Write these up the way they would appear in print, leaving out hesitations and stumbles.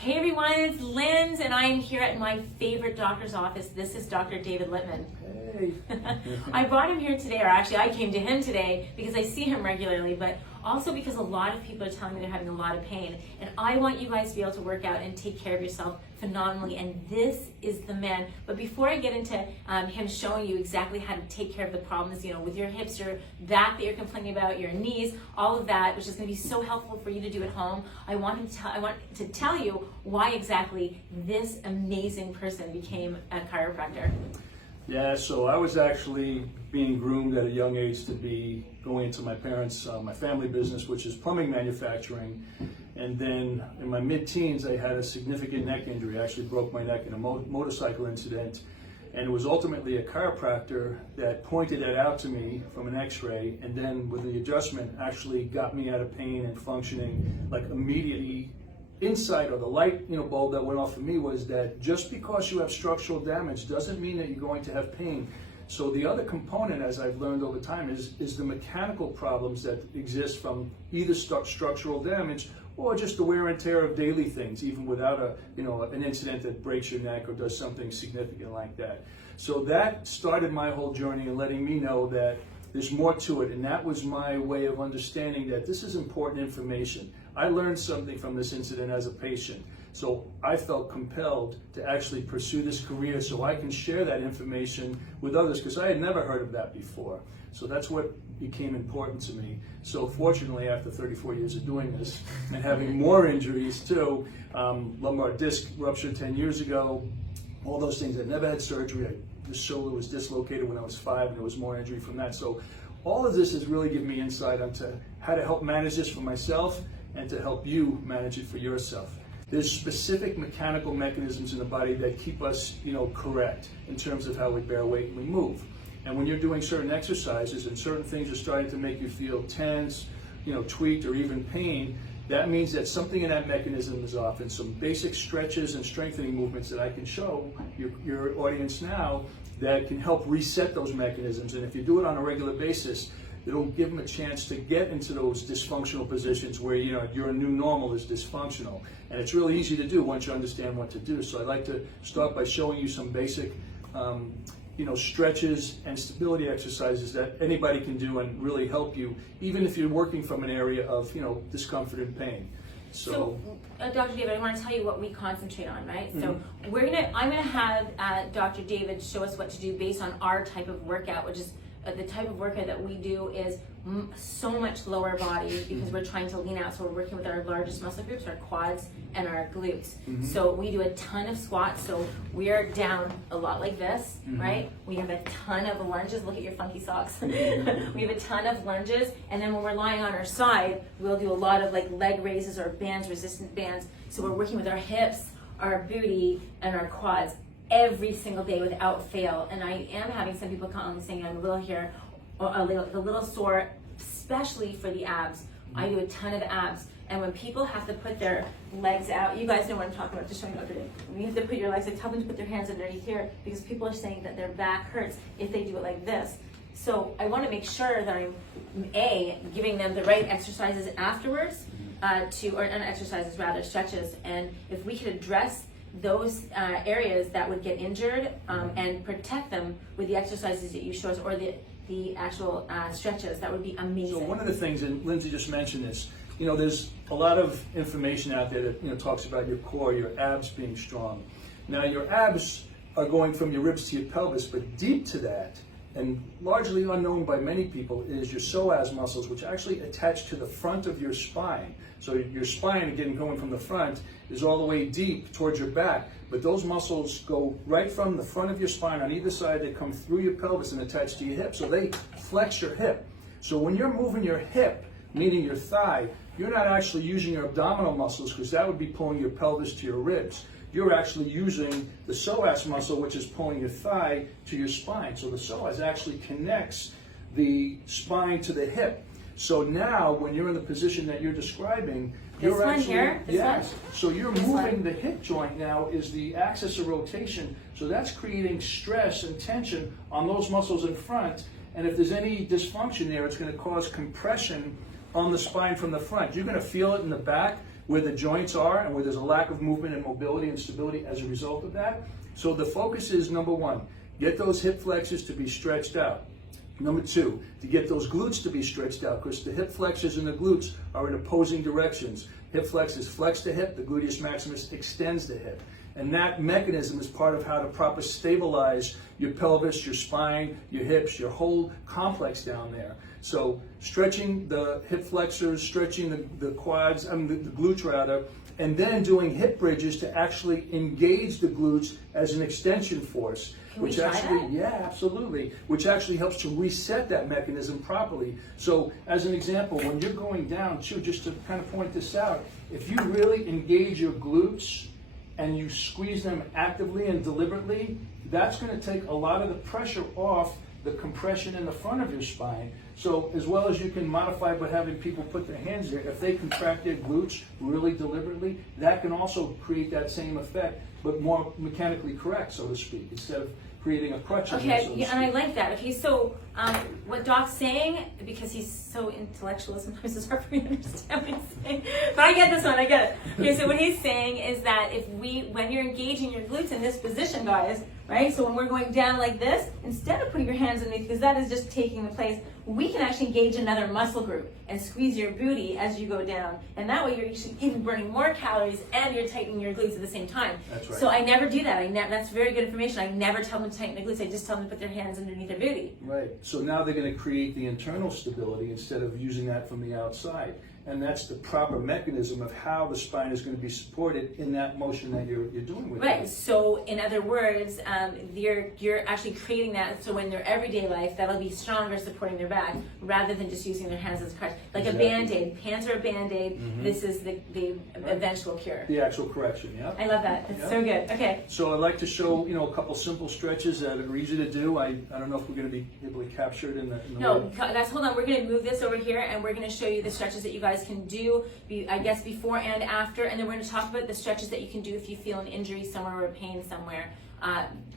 Hey everyone, it's Linz, and I am here at my favorite doctor's office. This is Dr. David Littman. Hey. I brought him here today, or actually I came to him today because I see him regularly, but also because a lot of people are telling me they're having a lot of pain. And I want you guys to be able to work out and take care of yourself phenomenally, and this is the man. But before I get into him showing you exactly how to take care of the problems, you know, with your hips, your back that you're complaining about, your knees, all of that, which is going to be so helpful for you to do at home, I want to tell you why exactly this amazing person became a chiropractor. Yeah, so I was actually being groomed at a young age to be going into my parents' my family business, which is plumbing manufacturing. And then in my mid-teens, I had a significant neck injury. I actually broke my neck in a motorcycle incident. And it was ultimately a chiropractor that pointed that out to me from an x-ray, and then with the adjustment actually got me out of pain and functioning like immediately. Insight, or the light bulb that went off for me, was that just because you have structural damage doesn't mean that you're going to have pain. So the other component, as I've learned over time, is the mechanical problems that exist from either structural damage or just the wear and tear of daily things, even without an incident that breaks your neck or does something significant like that. So that started my whole journey in letting me know that there's more to it, and that was my way of understanding that this is important information. I learned something from this incident as a patient, so I felt compelled to actually pursue this career so I can share that information with others, because I had never heard of that before. So that's what became important to me. So fortunately, after 34 years of doing this and having more injuries too, lumbar disc ruptured 10 years ago, all those things, I never had surgery. The shoulder was dislocated when I was 5, and there was more injury from that. So all of this has really given me insight onto how to help manage this for myself and to help you manage it for yourself. There's specific mechanical mechanisms in the body that keep us, correct in terms of how we bear weight and we move. And when you're doing certain exercises and certain things are starting to make you feel tense, tweaked, or even pain, that means that something in that mechanism is off, and some basic stretches and strengthening movements that I can show your audience now that can help reset those mechanisms. And if you do it on a regular basis, it'll give them a chance to get into those dysfunctional positions where your new normal is dysfunctional. And it's really easy to do once you understand what to do. So I'd like to start by showing you some basic stretches and stability exercises that anybody can do and really help you, even if you're working from an area of discomfort and pain. So Dr. David, I want to tell you what we concentrate on, right? Mm-hmm. So I'm gonna have Dr. David show us what to do based on our type of workout, which is the type of workout that we do is so much lower body because we're trying to lean out. So we're working with our largest muscle groups, our quads and our glutes. Mm-hmm. So we do a ton of squats. So we are down a lot like this, mm-hmm. right? We have a ton of lunges. Look at your funky socks. Mm-hmm. We have a ton of lunges. And then when we're lying on our side, we'll do a lot of like leg raises or bands, resistant bands. So we're working with our hips, our booty, and our quads every single day without fail. And I am having some people come and saying I'm a little here, or a little sore, especially for the abs. I do a ton of abs, and when people have to put their legs out, you guys know what I'm talking about, just showing you today. When you have to put your legs, I tell them to put their hands underneath here because people are saying that their back hurts if they do it like this. So I want to make sure that I'm giving them the right exercises afterwards, stretches, and if we could address those areas that would get injured and protect them with the exercises that you show us, or the actual stretches, that would be amazing. So one of the things, and Lindsay just mentioned this, there's a lot of information out there that talks about your core, your abs being strong. Now your abs are going from your ribs to your pelvis, but deep to that, and largely unknown by many people, is your psoas muscles, which actually attach to the front of your spine. So your spine, again, going from the front, is all the way deep towards your back. But those muscles go right from the front of your spine on either side. They come through your pelvis and attach to your hip. So they flex your hip. So when you're moving your hip, meaning your thigh, you're not actually using your abdominal muscles, because that would be pulling your pelvis to your ribs. You're actually using the psoas muscle, which is pulling your thigh to your spine. So the psoas actually connects the spine to the hip. So now, when you're in the position that you're describing, you're actually, yes. So you're moving the hip joint now is the axis of rotation. So that's creating stress and tension on those muscles in front. And if there's any dysfunction there, it's going to cause compression on the spine from the front. You're going to feel it in the back where the joints are and where there's a lack of movement and mobility and stability as a result of that. So the focus is, number one, get those hip flexors to be stretched out. Number two, to get those glutes to be stretched out, because the hip flexors and the glutes are in opposing directions. Hip flexors flex the hip, the gluteus maximus extends the hip. And that mechanism is part of how to properly stabilize your pelvis, your spine, your hips, your whole complex down there. So stretching the hip flexors, stretching the quads, the glutes rather, and then doing hip bridges to actually engage the glutes as an extension force. Can we try that? Yeah, absolutely. Which actually helps to reset that mechanism properly. So as an example, when you're going down too, just to kind of point this out, if you really engage your glutes and you squeeze them actively and deliberately, that's going to take a lot of the pressure off the compression in the front of your spine. So as well as you can modify by having people put their hands there, if they contract their glutes really deliberately, that can also create that same effect, but more mechanically correct, so to speak, instead of creating a crutch. Okay, so yeah, and I like that. Okay, so what Doc's saying, because he's so intellectual, sometimes it's hard for me to understand what he's saying, but I get this one, I get it. Okay, so what he's saying is that when you're engaging your glutes in this position, guys, right? So when we're going down like this, instead of putting your hands underneath, because that is just taking the place, we can actually engage another muscle group and squeeze your booty as you go down. And that way you're actually even burning more calories and you're tightening your glutes at the same time. That's right. So I never do that. That's very good information. I never tell them to tighten their glutes. I just tell them to put their hands underneath their booty. Right. So now they're going to create the internal stability instead of using that from the outside. And that's the proper mechanism of how the spine is going to be supported in that motion that you're doing with it. Right. So in other words, you're actually creating that so in their everyday life that'll be stronger supporting their back rather than just using their hands as a crutch. Like Exactly. a Band-Aid. Pants are a Band-Aid. Mm-hmm. This is the eventual cure. The actual correction, yeah. I love that. It's so good. Okay. So I'd like to show, a couple simple stretches that are easy to do. I don't know if we're going to be able to capture it in the No, way. guys, hold on. We're going to move this over here and we're going to show you the stretches that you guys can do, I guess, before and after. And then we're going to talk about the stretches that you can do if you feel an injury somewhere or a pain somewhere,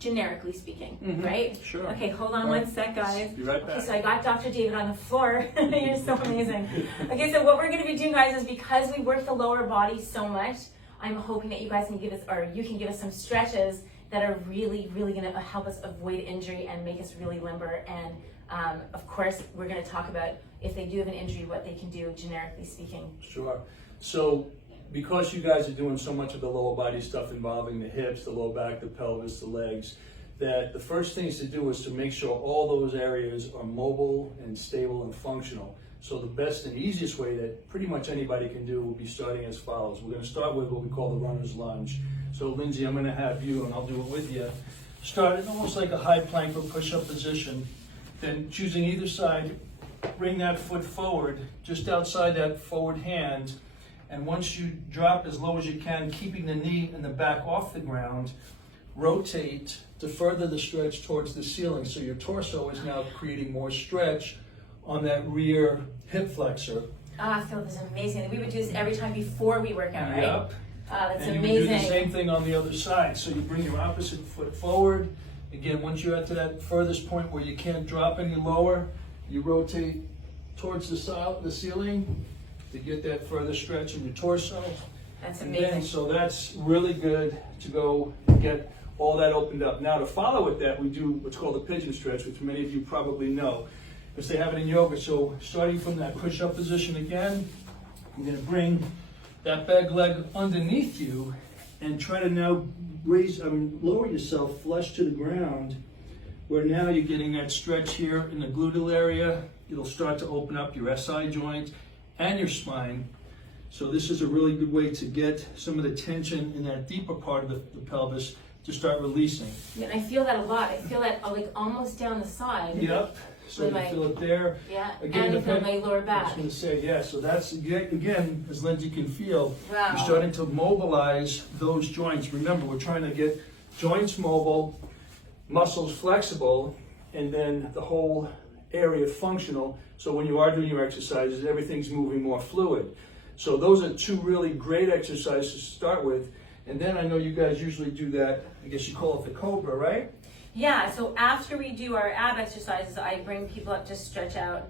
generically speaking, right? Sure. Okay, hold on one sec, guys. Be right back. Okay, so I got Dr. David on the floor. You're so amazing. Okay, so what we're going to be doing, guys, is because we work the lower body so much, I'm hoping that you guys can give us, or you can give us some stretches that are really, really going to help us avoid injury and make us really limber. And of course, we're going to talk about if they do have an injury, what they can do, generically speaking. Sure. So because you guys are doing so much of the lower body stuff involving the hips, the low back, the pelvis, the legs, that the first things to do is to make sure all those areas are mobile and stable and functional. So the best and easiest way that pretty much anybody can do will be starting as follows. We're going to start with what we call the runner's lunge. So Lindsay, I'm going to have you, and I'll do it with you, start in almost like a high plank or push-up position. Then choosing either side, bring that foot forward, just outside that forward hand. And once you drop as low as you can, keeping the knee and the back off the ground, rotate to further the stretch towards the ceiling. So your torso is now creating more stretch on that rear hip flexor. I feel this is amazing. We would do this every time before we work out, right? Yep. That's and amazing. you can do the same thing on the other side. So you bring your opposite foot forward. Again, once you're at to that furthest point where you can't drop any lower, you rotate towards the ceiling to get that further stretch in your torso. That's And amazing. then, so that's really good to go and get all that opened up. Now to follow with that, we do what's called a pigeon stretch, which many of you probably know, because they have it in yoga. So starting from that push-up position again, you're going to bring that back leg underneath you and try to now lower yourself flush to the ground, where now you're getting that stretch here in the gluteal area. It'll start to open up your SI joint and your spine. So this is a really good way to get some of the tension in that deeper part of the pelvis to start releasing. Yeah, I feel that a lot. I feel that like almost down the side. Yep. So you feel it there. Yeah, Again, and I feel my lower I was back. going to say, yeah, so that's, again, as Lindsay can feel, Wow. you're starting to mobilize those joints. Remember, we're trying to get joints mobile, muscles flexible, and then the whole area functional. So when you are doing your exercises, everything's moving more fluid. So those are two really great exercises to start with. And then I know you guys usually do that, I guess you call it the cobra, right? Yeah, so after we do our ab exercises, I bring people up to stretch out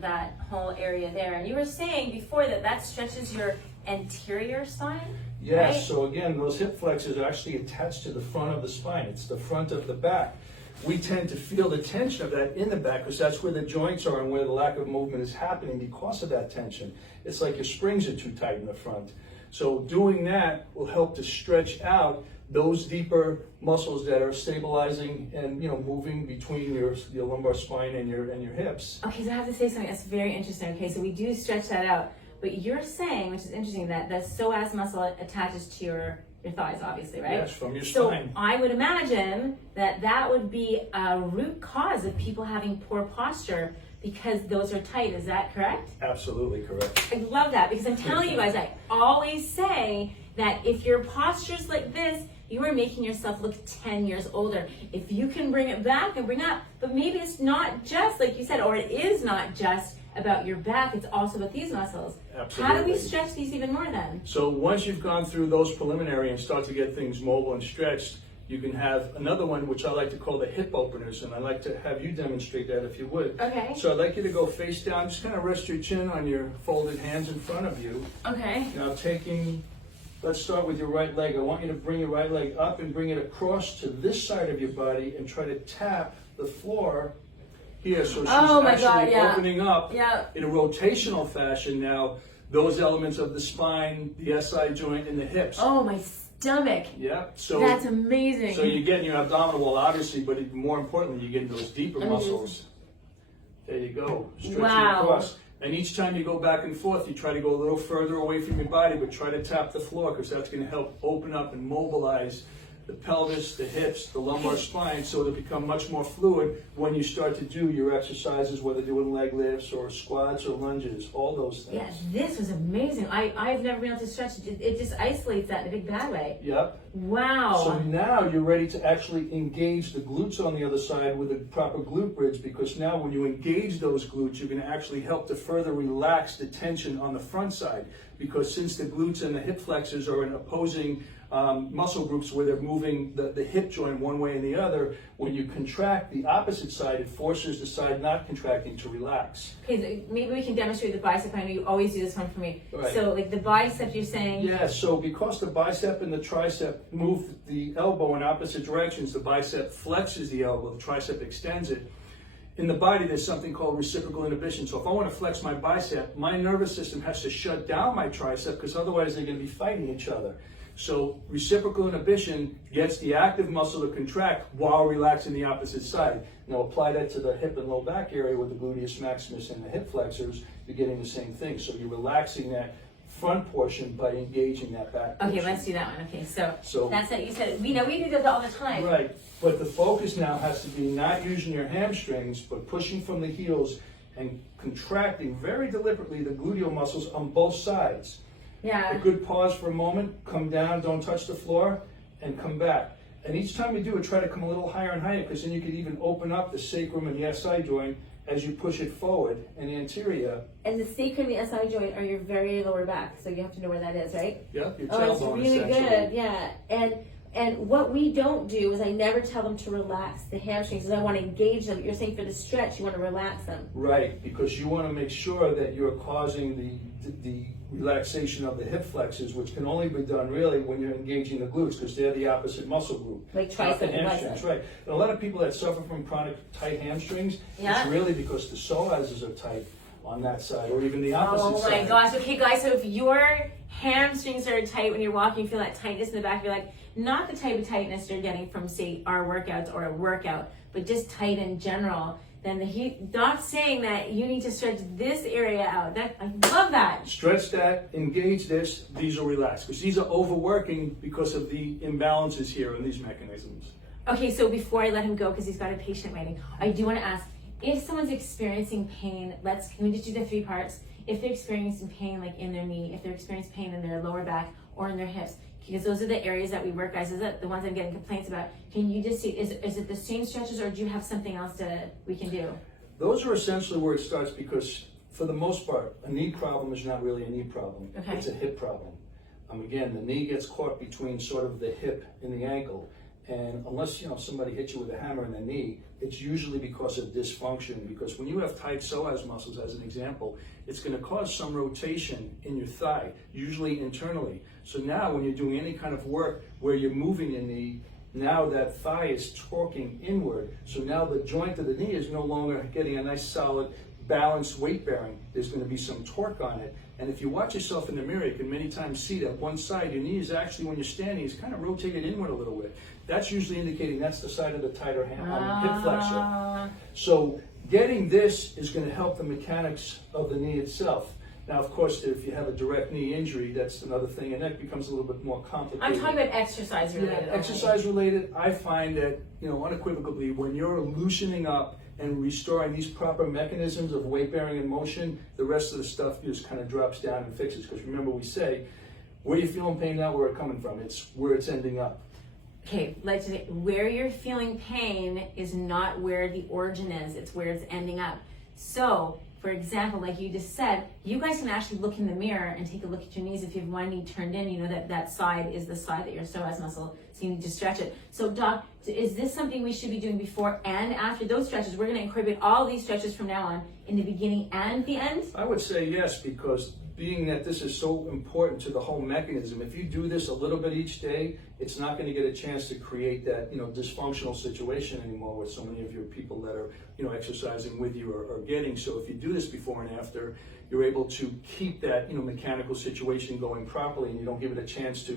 that whole area there. And you were saying before that stretches your anterior spine? Yes, right? so again, those hip flexors are actually attached to the front of the spine. It's the front of the back. We tend to feel the tension of that in the back because that's where the joints are and where the lack of movement is happening because of that tension. It's like your springs are too tight in the front. So doing that will help to stretch out those deeper muscles that are stabilizing and moving between your lumbar spine and your hips. Okay, so I have to say something that's very interesting. Okay, so we do stretch that out, but you're saying, which is interesting, that the psoas muscle attaches to your thighs, obviously, right? Yes, from your so spine. I would imagine that would be a root cause of people having poor posture because those are tight. Is that correct? Absolutely correct. I love that because I'm telling you guys, I always say that if your posture's like this, you are making yourself look 10 years older. If you can bring it back and bring up, but maybe it's not just, like you said, or it is not just about your back, it's also about these muscles. Absolutely. How do we stretch these even more then? So once you've gone through those preliminary and start to get things mobile and stretched, you can have another one, which I like to call the hip openers, and I'd like to have you demonstrate that if you would. Okay. So I'd like you to go face down, just kind of rest your chin on your folded hands in front of you. Okay. Now let's start with your right leg. I want you to bring your right leg up and bring it across to this side of your body and try to tap the floor here. So she's actually opening up in a rotational fashion now those elements of the spine, the SI joint, and the hips. Oh, my stomach. Yeah. So that's amazing. So you're getting your abdominal wall, obviously, but even more importantly, you're getting those deeper muscles. There you go. Stretching across. And each time you go back and forth, you try to go a little further away from your body, but try to tap the floor because that's going to help open up and mobilize the pelvis, the hips, the lumbar spine, so it'll become much more fluid when you start to do your exercises, whether doing leg lifts or squats or lunges, all those things. Yeah, this was amazing. I've never been able to stretch it. It just isolates that in a big bad way. Yep. Wow. So now you're ready to actually engage the glutes on the other side with a proper glute bridge, because now when you engage those glutes, you're going to actually help to further relax the tension on the front side, because since the glutes and the hip flexors are in opposing muscle groups where they're moving the hip joint one way and the other, when you contract the opposite side, it forces the side not contracting to relax. Okay, so maybe we can demonstrate the bicep. I know you always do this one for me. Right. So like the bicep, you're saying? Yeah, so because the bicep and the tricep move the elbow in opposite directions, the bicep flexes the elbow, the tricep extends it. In the body, there's something called reciprocal inhibition. So if I want to flex my bicep, my nervous system has to shut down my tricep, because otherwise they're going to be fighting each other. So reciprocal inhibition gets the active muscle to contract while relaxing the opposite side. Now apply that to the hip and low back area with the gluteus maximus and the hip flexors, you're getting the same thing. So you're relaxing that front portion by engaging that back portion. Okay, let's do that one. Okay, so that's it. You said, we do that all the time. Right, but the focus now has to be not using your hamstrings, but pushing from the heels and contracting very deliberately the gluteal muscles on both sides. Yeah. A good pause for a moment, come down, don't touch the floor, and come back. And each time you do it, try to come a little higher and higher, because then you can even open up the sacrum and the SI joint as you push it forward and anterior. And the sacrum and the SI joint are your very lower back, so you have to know where that is, right? Yep, your tailbone. tailbone, It's really essentially. good, yeah. And what we don't do is I never tell them to relax the hamstrings, because I want to engage them. You're saying for the stretch, you want to relax them. Right, because you want to make sure that you're causing the relaxation of the hip flexors, which can only be done really when you're engaging the glutes, because they're the opposite muscle group. Like tricep and hamstrings, bicep. right. And a lot of people that suffer from chronic tight hamstrings, it's really because the psoas are tight on that side, or even the opposite side. Oh my gosh. Okay, guys, so if your hamstrings are tight when you're walking, you feel that tightness in the back, you're like, not the type of tightness you're getting from, say, our workouts or a workout, but just tight in general, then not saying that you need to stretch this area out. I love that. Stretch that, engage this, these will relax, because these are overworking because of the imbalances here in these mechanisms. Okay, so before I let him go, because he's got a patient waiting, I do want to ask, if someone's experiencing pain, can we just do the 3 parts? If they're experiencing pain like in their knee, if they're experiencing pain in their lower back or in their hips, because those are the areas that we work, guys, is that the ones I'm getting complaints about. Can you just see, is it the same stretches, or do you have something else we can do? Those are essentially where it starts, because for the most part, a knee problem is not really a knee problem. Okay. It's a hip problem. Again, the knee gets caught between sort of the hip and the ankle. And unless somebody hits you with a hammer in the knee, it's usually because of dysfunction. Because when you have tight psoas muscles, as an example, it's going to cause some rotation in your thigh, usually internally. So now when you're doing any kind of work where you're moving your knee, now that thigh is torquing inward. So now the joint of the knee is no longer getting a nice solid balanced weight bearing. There's going to be some torque on it. And if you watch yourself in the mirror, you can many times see that one side, your knee is actually, when you're standing, is kind of rotated inward a little bit. That's usually indicating that's the side of the tighter hip flexor. So getting this is going to help the mechanics of the knee itself. Now, of course, if you have a direct knee injury, that's another thing, and that becomes a little bit more complicated. I'm talking about exercise related. Yeah, exercise related. I find that, unequivocally, when you're loosening up and restoring these proper mechanisms of weight bearing and motion, the rest of the stuff just kind of drops down and fixes. Because remember, we say, where you're feeling pain now, where it's coming from. It's where it's ending up. Okay, let's say where you're feeling pain is not where the origin is, it's where it's ending up. So, for example, like you just said, you guys can actually look in the mirror and take a look at your knees. If you have one knee turned in, you know that side is the side that your psoas muscle, so you need to stretch it. So, Doc, is this something we should be doing before and after those stretches? We're going to incorporate all these stretches from now on in the beginning and the end? I would say yes, because being that this is so important to the whole mechanism, if you do this a little bit each day, it's not going to get a chance to create that dysfunctional situation anymore with so many of your people that are exercising with you are getting. So if you do this before and after, you're able to keep that mechanical situation going properly, and you don't give it a chance to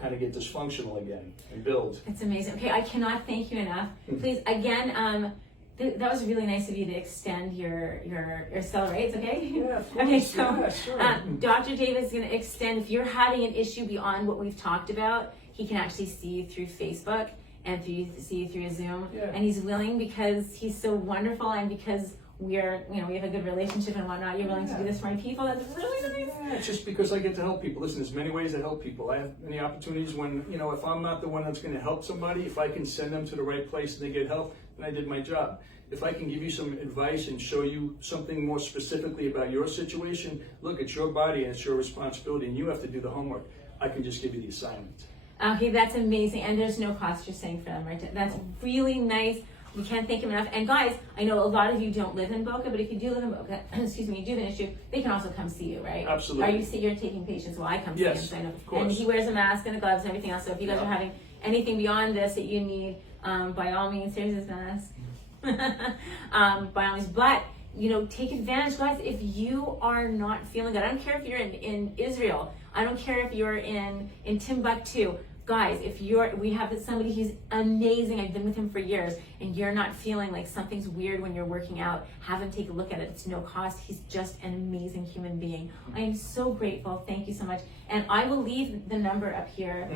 kind of get dysfunctional again and build. It's amazing. Okay, I cannot thank you enough. Please, again, that was really nice of you to extend your accelerates, okay? Yeah, of course. Okay, so Yeah, sure. Dr. David's going to extend, if you're having an issue beyond what we've talked about, he can actually see you through Facebook and see you through Zoom. Yeah. And he's willing because he's so wonderful and because we have a good relationship and whatnot. You're willing to do this for my people. That's really nice. Yeah, it's just because I get to help people. Listen, there's many ways to help people. I have many opportunities when, if I'm not the one that's going to help somebody, if I can send them to the right place and they get help, then I did my job. If I can give you some advice and show you something more specifically about your situation, look, it's your body and it's your responsibility and you have to do the homework. I can just give you the assignment. Okay, that's amazing. And there's no cost, you're saying, for them, right? That's really nice. We can't thank him enough. And guys, I know a lot of you don't live in Boca, but if you do live in Boca, excuse me, you do have an issue, they can also come see you, right? Absolutely. You're taking patients? Well, I come Yes, see him, so I know. of course. And he wears a mask and gloves and everything else. So if you guys are having anything beyond this that you need, by all means, here's his mask. By all means, but take advantage, guys. If you are not feeling good, I don't care if you're in Israel, I don't care if you're in Timbuktu, guys. We have somebody who's amazing. I've been with him for years, and you're not feeling like something's weird when you're working out, have him take a look at it. It's no cost. He's just an amazing human being. I am so grateful. Thank you so much. And I will leave the number up here,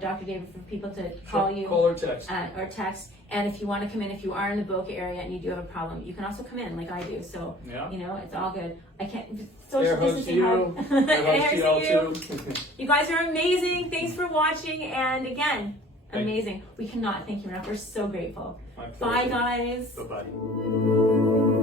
Dr. David, for people to call you. Call or text. Or text. And if you want to come in, if you are in the Boca area and you do have a problem, you can also come in like I do. So, it's all good. I can't, social distancing hug. Air hugs to you. You guys are amazing. Thanks for watching. And again, amazing. We cannot thank you enough. We're so grateful. Bye, guys. Bye-bye.